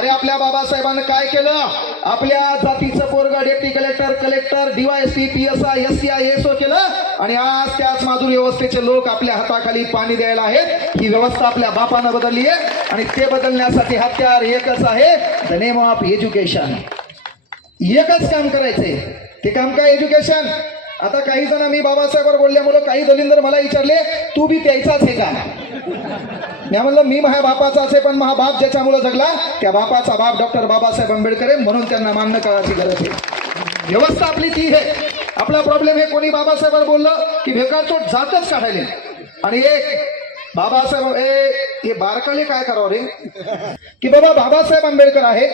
अरे आपल्या बाबासाहेबांनी काय केलं? आपल्या जातीचं पोरगा deputy collector, collector, DYSP, PSI, SCI, SO केलं आणि आज त्याच माधुरी व्यवस्थेचे लोक आपल्या हाताखाली पाणी द्यायला आहेत. ही व्यवस्था आपल्या बापानं बदलली आहे आणि ते बदलण्यासाठी हत्यार एकच आहे, द नेम ऑफ एज्युकेशन. एकच काम करायचंय. ते काम काय? एज्युकेशन. आता काही जण मी बाबासाहेबांवर बोलल्यामुळे काही दलिंदर मला विचारले, तू बी त्याचाच आहे का? मी म्हणलं मी माझ्या बापाचाच आहे, पण माझा बाप ज्याच्यामुळे जगला त्या बापाचा बाप डॉक्टर बाबासाहेब आंबेडकर आहे, म्हणून त्यांना मान्य करायची गरज आहे. व्यवस्था आपली ती आहे. आपला प्रॉब्लेम हे कोणी बाबासाहेबांवर बोललं की भेकारचोट जातच काढायले. आणि एक बाबासाहेब हे बारकाले काय करावं रे की बाबा बाबासाहेब आंबेडकर आहे.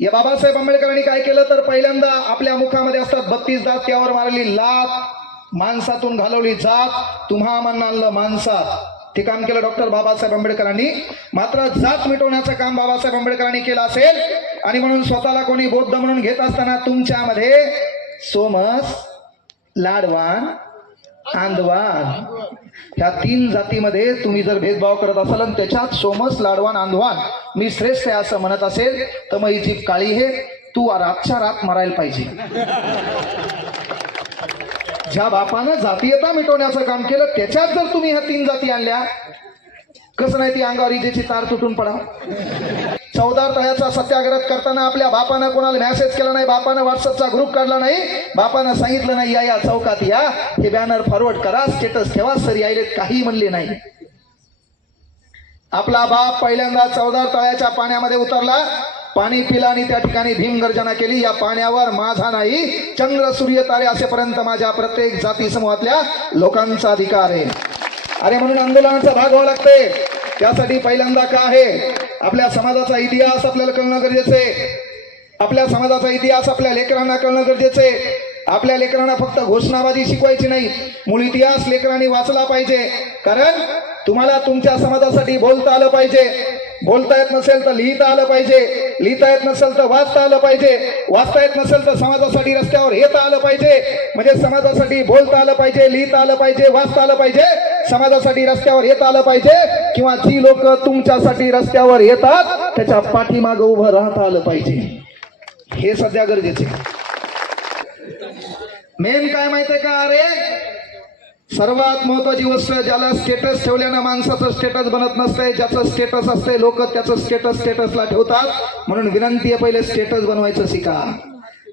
या बाबासाहेब आंबेडकरांनी काय केलं तर पहिल्यांदा आपल्या मुखामध्ये असतात 32 दात, त्यावर मारली लात, माणसातून घालवली जात, तुम्हा मन आणलं माणसात. ते काम केलं डॉक्टर बाबासाहेब आंबेडकरांनी. मात्र जात मिटवण्याचं काम बाबासाहेब आंबेडकरांनी केलं असेल आणि म्हणून स्वतःला कोणी बौद्ध म्हणून घेत असताना तुमच्यामध्ये सोमस, लाडवान, आंधवान ह्या 3 जातीमध्ये तुम्ही जर भेदभाव करत असाल आणि त्याच्यात सोमस, लाडवान, आंधवान मी श्रेष्ठ आहे असं म्हणत असेल तर मग ही जीभ काळी आहे. तू रातच्या रात मरायला पाहिजे. ज्या बापानं जातीयता मिटवण्याचं काम केलं त्याच्यात जर तुम्ही ह्या 3 जाती आणल्या, कसं नाही ती अंगावर इजेची तार तुटून पडा. 14 तळ्याचा सत्याग्रह करताना आपल्या बापानं कोणाला मेसेज केला नाही, बापानं व्हॉट्सअपचा ग्रुप काढला नाही, बापानं सांगितलं नाही या चौकात या, हे बॅनर फॉरवर्ड करा, स्टेटस ठेवा, सर यायले काही म्हणले नाही. आपला बाप पहिल्यांदा 14 तळ्याच्या पाण्यामध्ये उतरला, पाणी पिला आणि त्या ठिकाणी भीम गर्जना केली. या पाण्यावर माझा नाही, चंद्र सूर्य तारे असेपर्यंत माझ्या प्रत्येक जाती समूहातल्या लोकांचा अधिकार आहे. अरे म्हणून आंदोलनाचा भाग व्हावं लागते. त्यासाठी पहिल्यांदा काय आहे, आपल्या समाजाचा इतिहास आपल्याला कळणं गरजेचं आहे. आपल्या समाजाचा इतिहास आपल्या लेकरांना कळणं गरजेचं आहे. आपल्या लेकरांना फक्त घोषणाबाजी शिकवायची नाही, मूळ इतिहास लेकरांनी वाचला पाहिजे. कारण तुम्हाला तुमच्या समाजासाठी बोलता आलं पाहिजे. बोलता येत नसेल तर लिहिता आलं पाहिजे, लिहिता येत नसेल तर वाचता आलं पाहिजे, वाचता येत नसेल तर समाजासाठी रस्त्यावर येता आलं पाहिजे. म्हणजे समाजासाठी बोलता आलं पाहिजे, लिहिता आलं पाहिजे, वाचता आलं पाहिजे, समाजासाठी रस्त्यावर येता आलं पाहिजे. किंवा जी लोक तुमच्यासाठी रस्त्यावर येतात त्याच्या पाठीमागे उभं राहता आलं पाहिजे. हे सध्या गरजेचे. मेन काय माहितीये का? अरे सर्वात महत्वाची गोष्ट, ज्याला स्टेटस ठेवल्यानं माणसाचं स्टेटस बनत नसतंय. ज्याचं स्टेटस असतंय लोक त्याचं स्टेटसला ठेवतात. म्हणून विनंती आहे, पहिले स्टेटस बनवायचं शिका.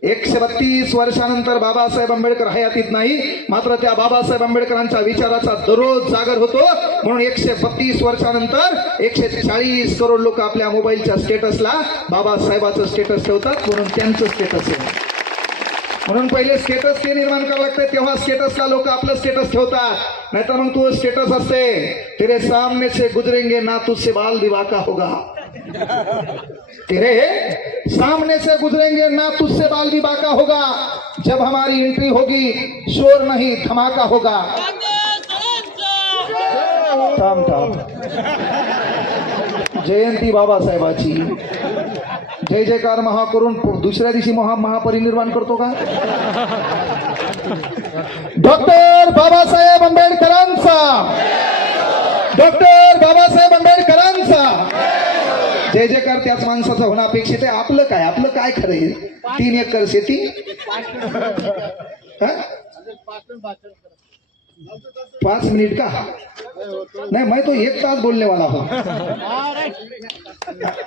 132 वर्षानंतर बाबासाहेब आंबेडकर हयातीत नाही, मात्र त्या बाबासाहेब आंबेडकरांच्या विचाराचा दररोज जागर होतो. म्हणून 132 वर्षानंतर 140 करोड लोक आपल्या मोबाईलच्या स्टेटसला बाबासाहेबाचं स्टेटस ठेवतात. म्हणून त्यांचं स्टेटस आहे. म्हणून पहिले स्टेटस ते निर्माण करावं लागतं, तेव्हा स्टेटसला लोक आपलं स्टेटस ठेवतात. नाहीतर मग तू स्टेटस असते, तेरे सामने से गुजरेंगे ना तुझसे बाल विवाह का होगा, तेरे सामने से गुजरेंगे ना तुझसे बाल विवाह का होगा, जब हमारी एंट्री होगी शोर नहीं धमाका होगा. थांब थांब. जयंती बाबासाहेबाची जय जयकार महा करून दुसऱ्या दिवशी महापरिनिर्वाण करतो का? डॉक्टर बाबासाहेब आंबेडकरांचा, डॉक्टर बाबासाहेब आंबेडकरांचा जय जयकार त्याच माणसाचा होणं अपेक्षित आहे. आपलं काय? आपलं काय खरं आहे? 3 एकर शेती, 5 मिनिट का? नहीं, मैं तो 1 तास बोलने वाला हूँ.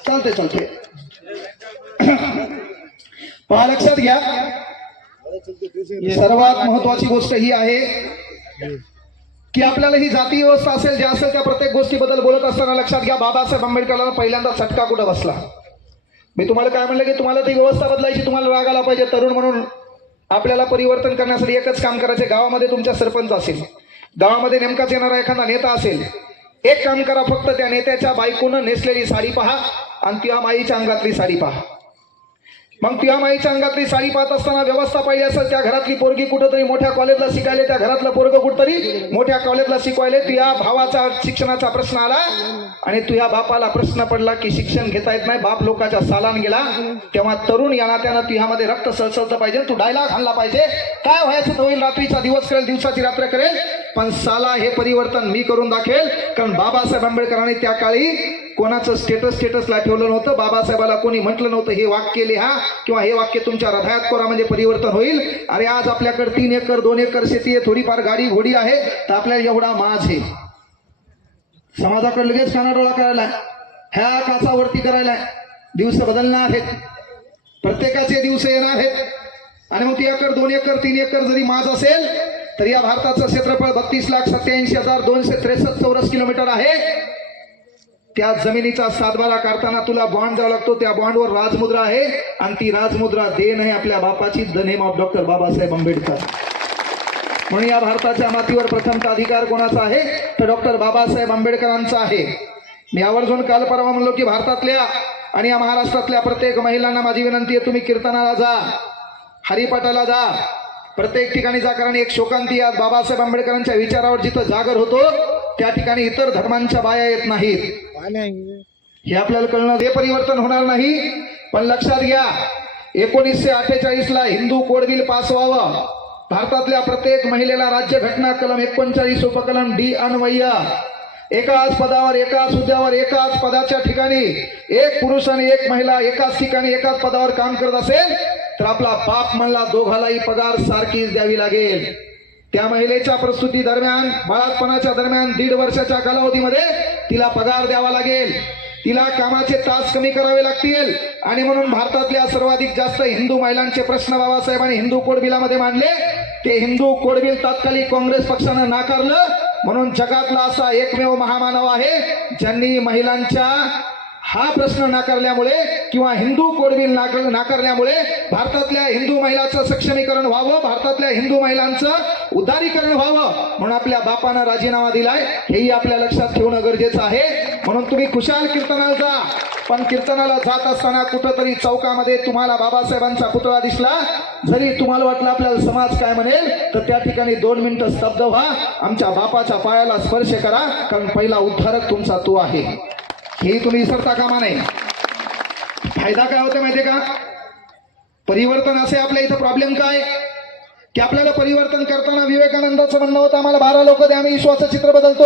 चलते चलते पहा, लक्षात घ्या. सर्वात महत्वाची गोष्ट ही आहे की आपल्याला ही जाती व्यवस्था असेल, ज्या असेल त्या प्रत्येक गोष्टीबद्दल बोलत असताना लक्षात घ्या, बाबासाहेब आंबेडकरांना पहिल्यांदा चटका कुठं बसला. मी तुम्हाला काय म्हणलं की तुम्हाला ती व्यवस्था बदलायची, तुम्हाला राग आला पाहिजे. तरुण म्हणून आपल्याला परिवर्तन करण्यासाठी एकच काम करायचे. गावामध्ये तुमच्या सरपंच असेल, गावामध्ये नेमकाच येणारा एखादा नेता असेल, एक काम करा, फक्त त्या नेत्याच्या बायकोनं नेसलेली साडी पहा आणि तुझ्या माईच्या अंगातली साडी पहा. मग तुझ्या माईच्या अंगातली साडी पाहत असताना व्यवस्था पाहिजे असेल, त्या घरातली पोरगी कुठंतरी मोठ्या कॉलेजला शिकायला, त्या घरातलं पोरग कुठंतरी मोठ्या कॉलेजला शिकवायला, तुझ्या भावाचा शिक्षणाचा प्रश्न आला आणि तुझ्या बापाला प्रश्न पडला की शिक्षण घेता येत नाही, बाप लोकांच्या सालान गेला, तेव्हा तरुण या नात्यानं तुझ्यामध्ये रक्त सळसळतं पाहिजे. तू डायलॉग आणला पाहिजे. काय व्हायचं होईल, रात्रीचा दिवस करेल, दिवसाची रात्र करेल. पण साला हे परिवर्तन मी करून दाखवेल. कारण बाबासाहेब आंबेडकरांनी त्या काळी कोणाचं स्टेटसला ठेवलं नव्हतं. बाबासाहेबाला कोणी म्हटलं नव्हतं हे वाक्य लिहा किंवा हे वाक्य तुमच्या हृदयात कोरा म्हणजे परिवर्तन होईल. अरे आज आपल्याकडे 3 एकर 2 एकर शेती आहे, थोडीफार गाडी घोडी आहे, तर आपल्याला एवढा माज आहे. समाजाकडे लगेच कानाडोळा करायला, ह्या काचावरती करायला. दिवस बदलणार आहेत, प्रत्येकाचे दिवस येणार आहेत. आणि मग 1 एकर 2 एकर 3 एकर जरी माज असेल तर या भारताचं क्षेत्रफळ 32,87,263 चौरस किलोमीटर आहे. त्या जमिनीचा सातबारा काढताना तुला बॉन्ड द्यावा लागतो. त्या बॉन्डवर राजमुद्रा आहे आणि ती राजमुद्रा देण आहे आपल्या बापाची, the name of doctor Babasaheb Ambedkar. म्हणून या भारताच्या मातीवर प्रथमचा अधिकार कोणाचा आहे तर डॉक्टर बाबासाहेब आंबेडकरांचा आहे. मी आवर्जून काल परवा म्हणलो की भारतातल्या आणि या महाराष्ट्रातल्या प्रत्येक महिलांना माझी विनंती आहे, तुम्ही कीर्तनाला जा, हरिपाठाला जा, प्रत्येक ठिकाणी जा. कारण एक शोकांती आज बाबासाहेब आंबेडकरांच्या विचारावर जिथं जागर होतो त्या ठिकाणी इतर धर्मांच्या बाया येत नाहीत. हे आपल्याला कळणं, हे परिवर्तन होणार नाही. पण लक्षात घ्या, 1948ला हिंदू कोड बिल पास व्हावं. भारतातल्या प्रत्येक महिलेला राज्यघटना कलम 39 उपकलम डी अन्वय एकाच पदावर एकाच हुद्द्यावर एकाच पदाच्या ठिकाणी एक पुरुष आणि एक महिला एकाच ठिकाणी एकाच पदावर काम करत असेल तर आपला बाप म्हणला दोघालाही पगार सारखीच द्यावी लागेल. त्या महिलेच्या प्रसूती दरम्यान, बाळातपणाच्या दरम्यान 1.5 वर्षाच्या कालावधीमध्ये तिला पगार द्यावा लागेल, तिला कामाचे तास कमी करावे लागतील. आणि म्हणून भारतातल्या सर्वाधिक जास्त हिंदू महिलांचे प्रश्न बाबासाहेबांनी हिंदू कोड बिलामध्ये मांडले. ते हिंदू कोड बिल तात्कालिक काँग्रेस पक्षानं नाकारलं. म्हणून जगातला असा एकमेव महामानव आहे ज्यांनी महिलांच्या हा प्रश्न नाकारल्यामुळे किंवा हिंदू कोड बिल नाकारल्यामुळे भारतातल्या हिंदू महिलांचं सक्षमीकरण व्हावं, भारतातल्या हिंदू महिलांचं उदारीकरण व्हावं. म्हणून आपल्या बापानं राजीनामा दिलाय, हेही आपल्या लक्षात ठेवणं गरजेचं आहे. म्हणून तुम्ही खुशाल कीर्तनाला जा, पण कीर्तनाला जात असताना कुठंतरी चौकामध्ये तुम्हाला बाबासाहेबांचा पुतळा दिसला, जरी तुम्हाला वाटलं आपल्याला समाज काय म्हणेल, तर त्या ठिकाणी 2 मिनिटं स्तब्ध व्हा, आमच्या बापाच्या पायाला स्पर्श करा. कारण पहिला उद्धारक तुमचा तो आहे, हे तुम्ही विसरता कामा नये. फायदा काय होतो माहितीये का? परिवर्तन असे आपल्या इथं प्रॉब्लेम काय की आपल्याला परिवर्तन करताना विवेकानंदाचं म्हणणं होतं आम्हाला 12 लोक द्या, आम्ही विश्वाचं चित्र बदलतो.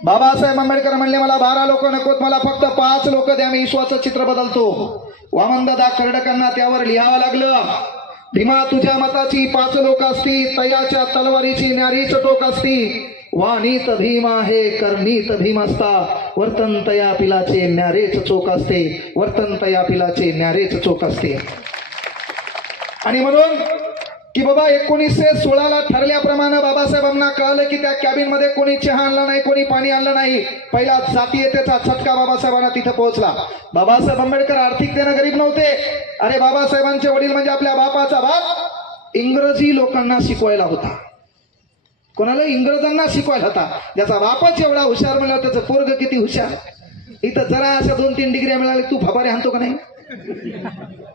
बाबासाहेब आंबेडकर म्हणले मला 12 लोक नकोत, मला फक्त 5 लोक द्या, आम्ही विश्वाचं चित्र बदलतो. वामनदादा कर्डकांना त्यावर लिहावं लागलं, भीमा तुझ्या मताची 5 लोक असती, तयाच्या तलवारीची न्यारीच टोक असती. वाणीत भीम आहे कर्णीत भीम असता, वर्तन तया पिलाचे न्यारेच चोक असते, वर्तन तया पिलाचे न्यारेच चोक असते. आणि म्हणून की बाबा 1916ला ठरल्याप्रमाणे बाबासाहेबांना कळलं की त्या कॅबिनमध्ये कोणी चहा आणला नाही, कोणी पाणी आणलं नाही. पहिला जातीयतेचा छटका बाबासाहेबांना तिथे पोहोचला. बाबासाहेब आंबेडकर आर्थिकतेनं गरीब नव्हते. अरे बाबासाहेबांचे वडील म्हणजे आपल्या बापाचा बाप इंग्रजी लोकांना शिकवायला होता. कोणाला? इंग्रजांना शिकवायला होता. ज्याचा बापच एवढा हुशार म्हणल्यावर त्याचं पोरग किती हुशार. इथं जरा अशा 2-3 डिग्र्या मिळाल्या तू फबारे आणतो का नाही?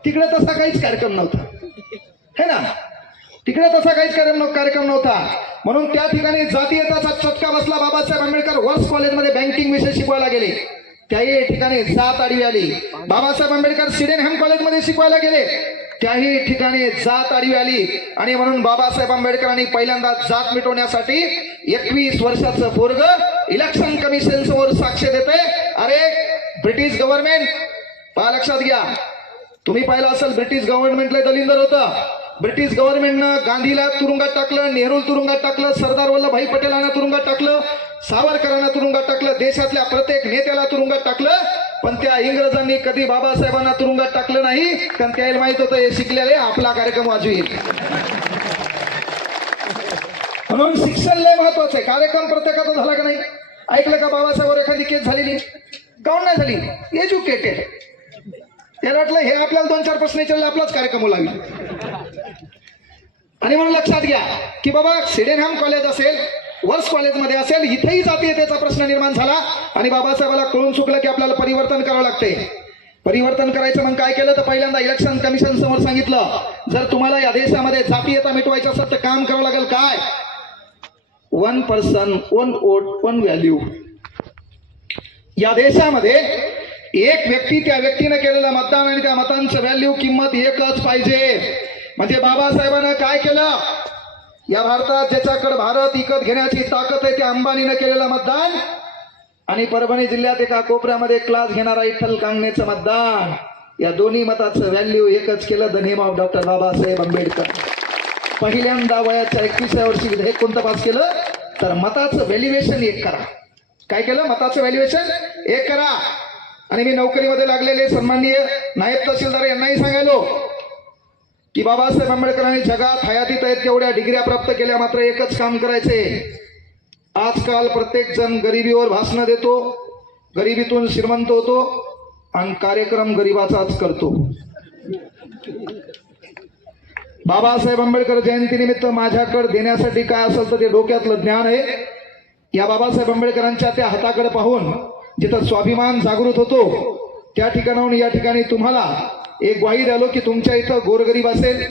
तिकडे तसा काहीच कार्यक्रम नव्हता, है ना? तिकडे तसा काहीच कार्यक्रम नव्हता. म्हणून त्या ठिकाणी जातीयताचा चटका बसला. बाबासाहेब आंबेडकर वर्स कॉलेजमध्ये बँकिंग विषय शिकवायला गेले, त्याही ठिकाणी जात आडवी आली. बाबासाहेब आंबेडकर सिडेनहॅम कॉलेजमध्ये शिकवायला गेले, त्याही ठिकाणी जात आडवी आली. आणि म्हणून बाबासाहेब आंबेडकरांनी पहिल्यांदा जात मिटवण्यासाठी 21 वर्षाचं पोरग इलेक्शन कमिशन समोर साक्ष देते. अरे ब्रिटिश गव्हर्नमेंट, लक्षात घ्या, तुम्ही पाहिलं असेल ब्रिटिश गव्हर्नमेंटला दलिंदर होतं. ब्रिटिश गव्हर्नमेंटनं गांधीला तुरुंगात टाकलं, नेहरू तुरुंगात टाकलं, सरदार वल्लभभाई पटेलांना तुरुंगात टाकलं, सावरकरांना तुरुंगात टाकलं, देशातल्या प्रत्येक नेत्याला तुरुंगात टाकलं. पण त्या इंग्रजांनी कधी बाबासाहेबांना तुरुंगात टाकलं नाही, कारण त्याला माहित होतं हे शिकलेले आपला कार्यक्रम वाजवील. म्हणून शिक्षण लय महत्वाचं आहे. कार्यक्रम प्रत्येकाचा झाला का नाही? ऐकलं का बाबासाहेबांवर एखादी केस झालेली? काऊन नाही झाली? एज्युकेटेड. त्याला वाटलं हे आपल्याला 2-4 प्रश्न विचारले आपलाच कार्यक्रम बोलावी. आणि म्हणून लक्षात घ्या की बाबा सिडेनहॅम कॉलेज असेल, वर्स कॉलेजमध्ये असेल, इथेही जातीयतेचा प्रश्न निर्माण झाला. आणि बाबासाहेबाला कळून चुकलं की आपल्याला परिवर्तन करावं लागते. परिवर्तन करायचं मग काय केलं तर पहिल्यांदा इलेक्शन कमिशन समोर सांगितलं, जर तुम्हाला या देशामध्ये जातीयता मिटवायची असेल तर काम करावं लागेल काय? 1 पर्सन 1 वोट 1 व्हॅल्यू. या देशामध्ये एक व्यक्ती, त्या व्यक्तीने केलेलं मतदान आणि त्या मतांचं व्हॅल्यू, किंमत एकच पाहिजे. म्हणजे बाबासाहेबांना काय केलं? या भारतात ज्याच्याकडे भारत विकत घेण्याची ताकद आहे त्या अंबानीनं केलेलं मतदान आणि परभणी जिल्ह्यात एका कोपऱ्यामध्ये क्लास घेणारा विठ्ठल कांगणेचं मतदान, या दोन्ही मताचं व्हॅल्यू एकच केलं, the name of doctor Babasaheb Ambedkar. पहिल्यांदा वयाच्या 21व्या वर्षी विधेयक कोणतं पास केलं तर मताचं व्हॅल्युएशन 1 करा. काय केलं? मताचं व्हॅल्युएशन 1 करा. आणि मी नोकरीमध्ये लागलेले सन्माननीय नायब तहसीलदार यांनाही सांगायलो की बाबासाहेब आंबेडकरांनी जगात हयातीत आहेत तेवढ्या डिग्र्या प्राप्त केल्या, मात्र एकच काम करायचे. आजकाल प्रत्येक जण गरिबीवर भाषणं देतो, गरिबीतून श्रीमंत होतो आणि कार्यक्रम गरिबाचाच करतो. बाबासाहेब आंबेडकर जयंतीनिमित्त माझ्याकडे देण्यासाठी काय असेल तर ते डोक्यातलं ज्ञान आहे. या बाबासाहेब आंबेडकरांच्या त्या हाताकडे पाहून जिथं स्वाभिमान जागृत होतो त्या ठिकाणाहून या ठिकाणी तुम्हाला एक ग्वाही द्यालो की तुमच्या इथं गोरगरीब असेल,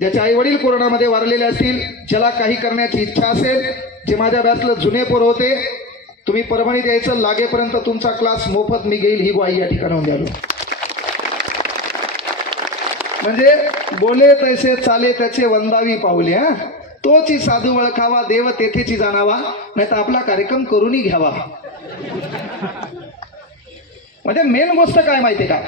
ज्याचे आई वडील कोरोनामध्ये वारलेले असतील, ज्याला काही करण्याची इच्छा असेल, जे माझ्या बॅचला जुने पोर होते, तुम्ही परभणीत यायचं, लागेपर्यंत तुमचा क्लास मोफत मी घेईल, ही ग्वाही या ठिकाणाहून द्यालो. म्हणजे बोले तैसे चाले त्याचे वंदावी पावले, तोची साधू वळखावा देव तेथेची जाणावा, नाही तर आपला कार्यक्रम करूनही घ्यावा. म्हणजे मेन गोष्ट काय माहितीये का,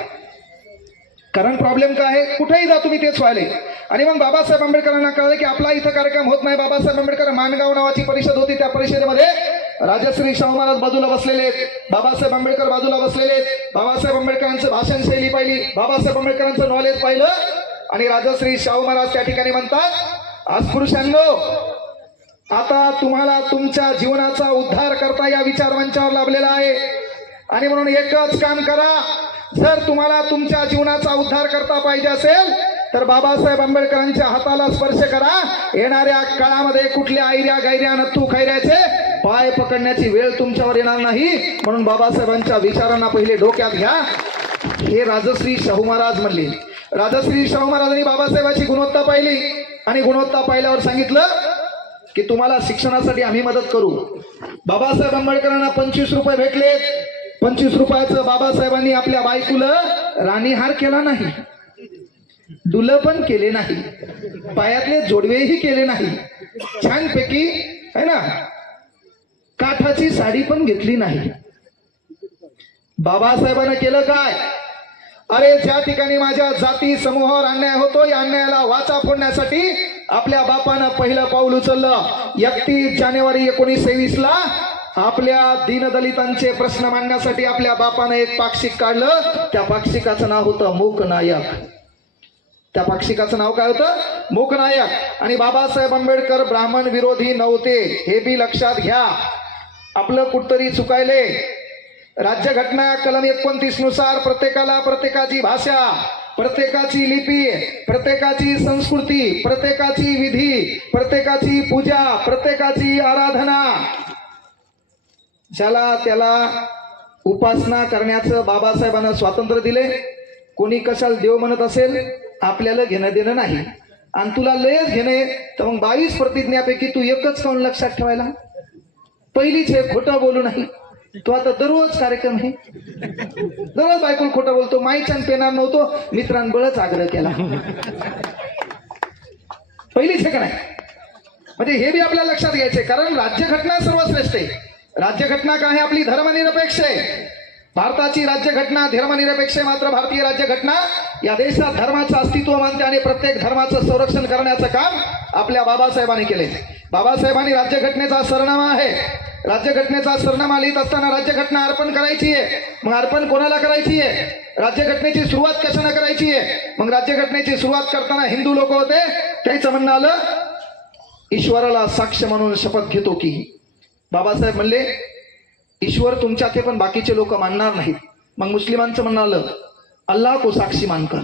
कारण प्रॉब्लेम काय आहे, कुठेही जा तुम्ही तेच व्हायले. आणि मग बाबासाहेब आंबेडकरांना कळलं की आपला इथं कार्यक्रम होत नाही. बाबासाहेब आंबेडकर माणगाव नावाची परिषद होती, त्या परिषदेमध्ये राजश्री शाहू महाराज बाजूला बसलेले आहेत, बाबासाहेब आंबेडकर बाजूला बसलेले आहेत. बाबासाहेब आंबेडकरांचं भाषण शैली पाहिली, बाबासाहेब आंबेडकरांचं नॉलेज पाहिलं आणि राजश्री शाहू महाराज त्या ठिकाणी म्हणतात, अस्पृश्यांनो आता तुम्हाला तुमच्या जीवनाचा उद्धार करता या विचारमंचावर लाभलेला आहे. आणि म्हणून एकच काम करा, जर तुम्हाला तुमच्या जीवनाचा उद्धार करता पाहिजे असेल तर बाबासाहेब आंबेडकरांच्या हाताला स्पर्श करा. येणाऱ्या काळामध्ये कुठल्या आयऱ्या गायऱ्या नथू खैऱ्याचे पाय पकडण्याची वेळ तुमच्यावर येणार नाही. म्हणून बाबासाहेबांच्या विचारांना पहिले डोक्यात घ्या, हे राजश्री शाहू महाराज म्हणले. राजश्री शाहू महाराजांनी बाबासाहेबांची गुणवत्ता पाहिली आणि गुणवत्ता पाहिल्यावर सांगितलं की तुम्हाला शिक्षणासाठी आम्ही मदत करू. बाबासाहेब आंबेडकरांना 25 रुपये भेटले. 25 रुपयाचं बाबासाहेबांनी आपल्या बायकोला राणीहार केला नाही, डुलं पण केले नाही, पायातले जोडवेही केले नाही, छानपैकी है ना काठाची साडी पण घेतली नाही. बाबासाहेबांना केलं काय, अरे ज्या ठिकाणी माझ्या जाती समूहावर अन्याय होतो या अन्यायाला वाचा फोडण्यासाठी आपल्या बापानं पहिलं पाऊल उचललं. 31 जानेवारी 1923ला आपल्या दीनदलितांचे प्रश्न मांडण्यासाठी आपल्या बापानं एक पाक्षिक काढलं. त्या पाक्षिकाचं नाव होतं मूकनायक. त्या पाक्षिकाचं नाव काय होतं? मूकनायक. आणि बाबासाहेब आंबेडकर ब्राह्मण विरोधी नव्हते, हे बी लक्षात घ्या. आपलं कुठतरी चुकायले. राज्यघटना कलम 29 नुसार प्रत्येकाला प्रत्येकाची भाषा, प्रत्येकाची लिपी, प्रत्येकाची संस्कृती, प्रत्येकाची विधी, प्रत्येकाची पूजा, प्रत्येकाची आराधना, ज्याला त्याला उपासना करण्याचं बाबासाहेबांना स्वातंत्र्य दिले. कोणी कशाला देव म्हणत असेल आपल्याला घेणं देणं नाही. आणि तुला लयच घेणे तर मग 22 प्रतिज्ञापैकी तू एकच काऊन लक्षात ठेवायला. पहिलीच हे खोटं बोलू नाही. तो आता दररोज कार्यक्रम आहे, दररोज बायकोला खोटं बोलतो, माईच्यान पेणार नव्हतो, मित्रांबळच आग्रह केला. पहिलीच हे का नाही. म्हणजे हे बी आपल्याला लक्षात घ्यायचंय, कारण राज्यघटना सर्वश्रेष्ठ आहे. राज्यघटना काय आहे? आपली धर्मनिरपेक्ष आहे. भारताची राज्यघटना धर्मनिरपेक्ष आहे. मात्र भारतीय राज्यघटना या देशात धर्माचं अस्तित्व मानते आणि प्रत्येक धर्माचं संरक्षण करण्याचं काम आपल्या बाबासाहेबांनी केले. बाबासाहेबांनी राज्यघटनेचा सरनामा आहे. राज्यघटनेचा सरनामा लिहित असताना राज्यघटना अर्पण करायची आहे. मग अर्पण कोणाला करायची आहे? राज्यघटनेची सुरुवात कशाने करायची आहे? मग राज्यघटनेची सुरुवात करताना हिंदू लोक होते, त्यांचं म्हणणं आलं ईश्वराला साक्ष म्हणून शपथ घेतो की. बाबासाहेब म्हणले ईश्वर तुमच्यात आहे पण बाकीचे लोक मानणार नाहीत. मग मुस्लिमांचं म्हणणं आलं अल्लाह को साक्षी मानकर.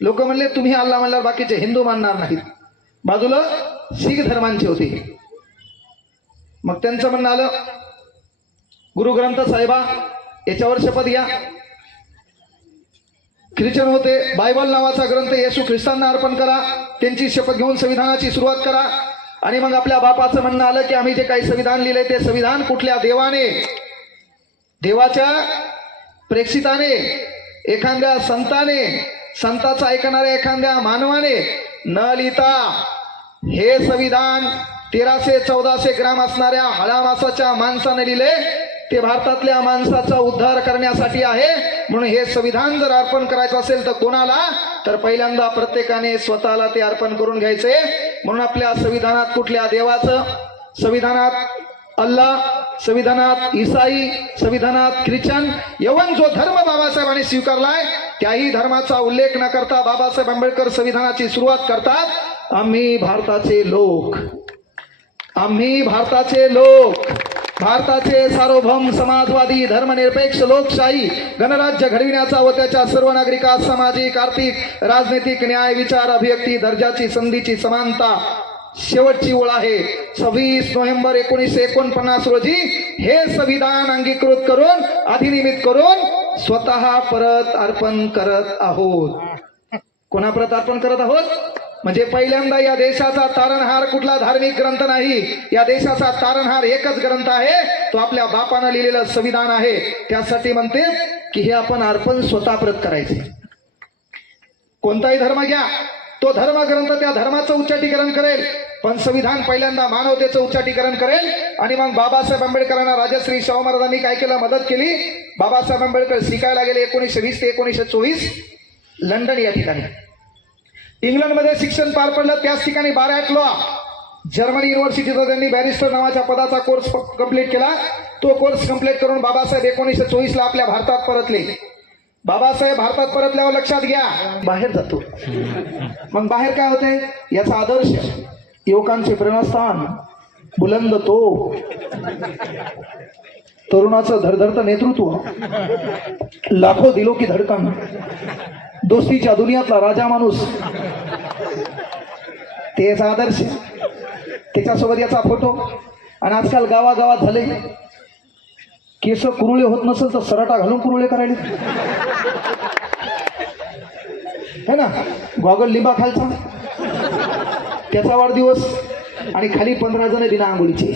लोक म्हणले तुम्ही अल्लाह म्हणल्यावर बाकीचे हिंदू मानणार नाहीत. बाजूला शीख धर्मांचे होते. मग त्यांचं म्हणणं आलं गुरु ग्रंथ साहेबा याच्यावर शपथ घ्या. ख्रिश्चन होते, बायबल नावाचा ग्रंथ येशू ख्रिस्तांना अर्पण करा. त्यांची शपथ घेऊन संविधानाची सुरुवात करा. आणि मग आपल्या बापाचं म्हणणं आलं की आम्ही जे काही संविधान लिहिलंय ते संविधान कुठल्या देवाने, देवाच्या प्रेक्षिताने, एखाद्या संताने, संताचा ऐकणाऱ्या एखाद्या मानवाने न लिहिता हे संविधान 1314 ग्राम असणाऱ्या हळा मासाच्या माणसाने लिहिले. ते भारतातल्या माणसाचा उद्धार करण्यासाठी आहे. म्हणून हे संविधान जर अर्पण करायचं असेल तर कोणाला, तर पहिल्यांदा प्रत्येकाने स्वतःला ते अर्पण करून घ्यायचे. म्हणून आपल्या संविधानात कुठल्या देवाचं, संविधानात अल्लाह, संविधानात ईसाई, संविधानात ख्रिश्चन, यवन जो धर्म बाबासाहेबांनी स्वीकारलाय त्याही धर्माचा उल्लेख न करता बाबासाहेब आंबेडकर संविधानाची सुरुवात करतात. आम्ही भारताचे लोक, आम्ही भारताचे लोक, भारताचे सार्वभौम समाजवादी धर्मनिरपेक्ष लोकशाही गणराज्य घडविण्याचा व त्याच्या सर्व नागरिकात सामाजिक, आर्थिक, राजनैतिक न्याय, विचार, अभिव्यक्ती, दर्जाची, संधीची समानता शेवटची ओळ आहे. 26 नोव्हेंबर 1949 रोजी हे संविधान अंगीकृत करून, अधिनियमित करून स्वतः परत अर्पण करत आहोत. कोणा परत अर्पण करत आहोत? म्हणजे पहिल्यांदा या देशाचा तारणहार कुठला धार्मिक ग्रंथ नाही. या देशाचा तारणहार एकच ग्रंथ आहे, तो आपल्या बापानं लिहिलेलं संविधान आहे. त्यासाठी म्हणते की हे आपण अर्पण स्वतः परत करायचे. कोणताही धर्म घ्या, तो धर्मग्रंथ त्या धर्माचं उच्चाटीकरण करेल, पण संविधान पहिल्यांदा मानवतेचं उच्चाटीकरण करेल. आणि मग बाबासाहेब आंबेडकरांना राजश्री शाहू महाराजांनी काय केलं, मदत केली. बाबासाहेब आंबेडकर शिकायला गेले 1920 ते 1924 लंडन या ठिकाणी. इंग्लंडमध्ये शिक्षण पार पडलं, त्याच ठिकाणी बाराट लॉ, जर्मनी युनिव्हर्सिटीचा त्यांनी बॅरिस्टर नावाच्या पदाचा कोर्स कंप्लीट केला. तो कोर्स कंप्लीट करून बाबासाहेब 1924 ला आपल्या भारतात परतले. बाबासाहेब भारतात परतल्यावर लक्षात घ्या, बाहेर जातो. मग बाहेर काय होते, याचा आदर्श, युवकांचे प्रेरणास्थान, बुलंद तो, तरुणाचं धडधडतं नेतृत्व, लाखो दिलो की धडकन, दोस्तीच्या दुनियातला राजा माणूस, त्याचा आदर्श, त्याच्यासोबत याचा फोटो. आणि आजकाल गावागावात झाले, केस कुरुळे होत नसेल तर सराटा घालून कुरुळे करायले, है ना. गॉगल लिंबा खालचा, त्याचा वाढदिवस, आणि खाली 15 जण बिना आंघोळीचे,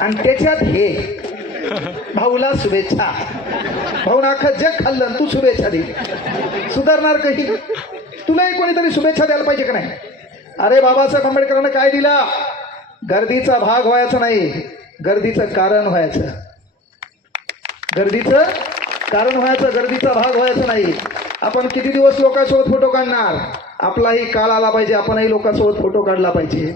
आणि त्याच्यात हे भाऊला शुभेच्छा. भाऊ अख्खं जग खाल्लं, तू शुभेच्छा दे. सुधारणार काही? तुलाही कोणीतरी शुभेच्छा द्यायला पाहिजे का नाही? अरे बाबासाहेब आंबेडकरांना काय दिला? गर्दीचा भाग व्हायचा नाही, गर्दीचं कारण व्हायचं. गर्दीचं कारण व्हायचं, गर्दीचा भाग व्हायचं नाही. आपण किती दिवस लोकांसोबत फोटो काढणार? आपलाही काळ आला पाहिजे, आपणही लोकांसोबत फोटो काढला पाहिजे.